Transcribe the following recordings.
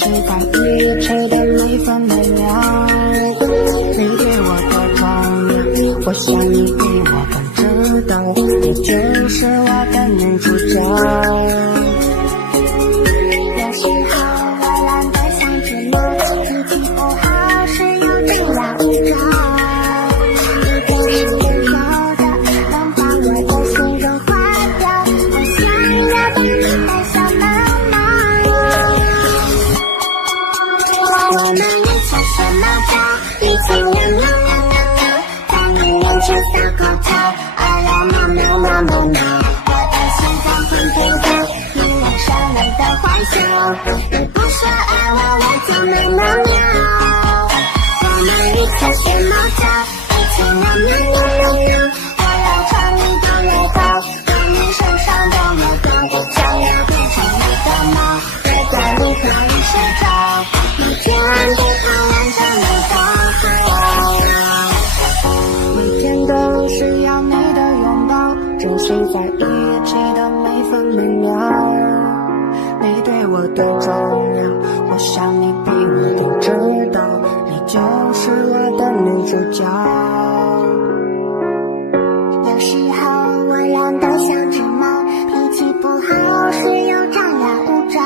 是把一切的每分每秒，你对我的重要，我想你比我更知道，你就是我的女主角。有时候我懒得像只猫，脾气不好时又张牙舞爪，你就是温柔的，能把我的心融化掉，我想要把你带上门吗？我们一起学猫叫，一起喵喵喵喵喵，在你面前撒口罩，哎呀喵喵喵喵喵，我的心脏砰砰跳，你脸上来的坏笑，你不说爱我，我就喵喵喵。我们一起学猫叫，一起喵喵喵喵喵，我要尝你的味道，对你身上的味道，想要变成你的猫，我在你怀里睡着，每天都盼望着你的好，每天都需要你的拥抱，珍惜在一起的每分每秒，你对我的重要，我想你比我都知道，你就是我的女主角。有时候我懒得像只猫，脾气不好时又张牙舞爪，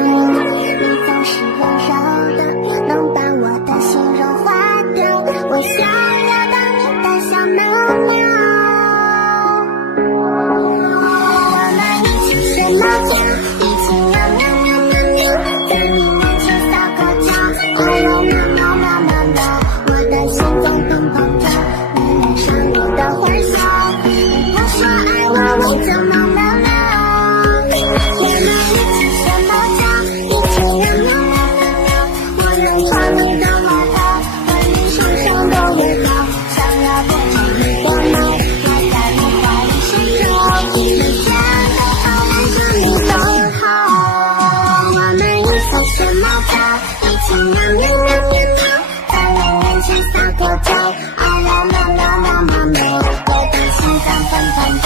你总是温柔的，能把我的心融化掉，我想要当你的小猫喵。我们一起学猫叫，一起喵喵喵喵喵，在你面前撒口罩，哎呦喵喵喵喵喵，我的心脏砰砰跳，你脸上有的坏笑，你不说爱我，我就喵喵喵。我们一起学猫叫，一起喵喵喵喵喵，我要尝你的味道，闻你身上的味道，想要变成你的猫，我在你怀里睡着，每天都盼望着你的好。我们一起学猫叫，一起喵喵喵喵喵，在你面前撒口罩，哎呀喵喵喵喵喵，我的心脏砰砰跳，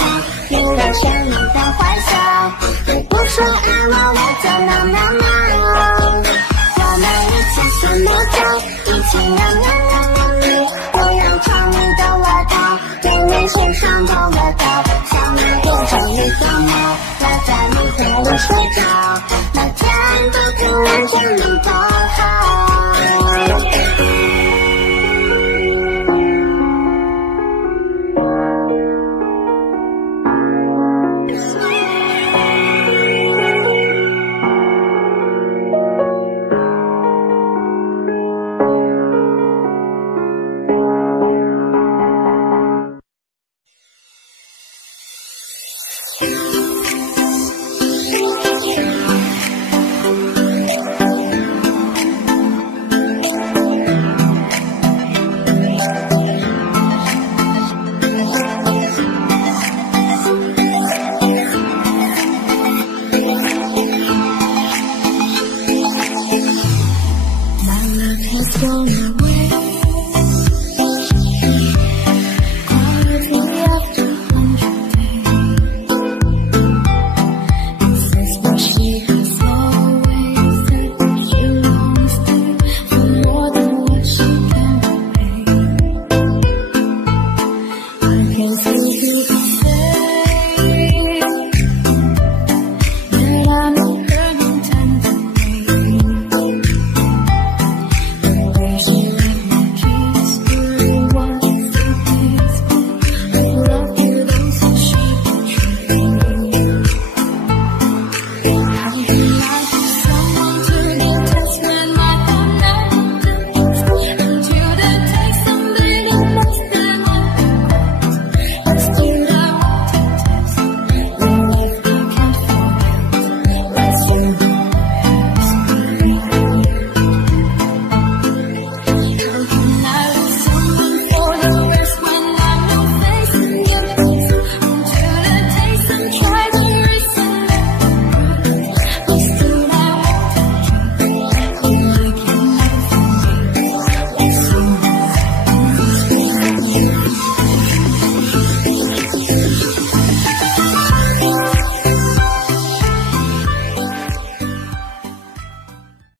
你脸上你的坏笑，你不说爱我，我就喵喵喵。我们一起学猫叫，一起喵喵喵喵喵，我要尝你的味道，对你身上的味道，想要变成你的猫，我在你怀里睡着，每天都盼望着你的好。My love has grown up.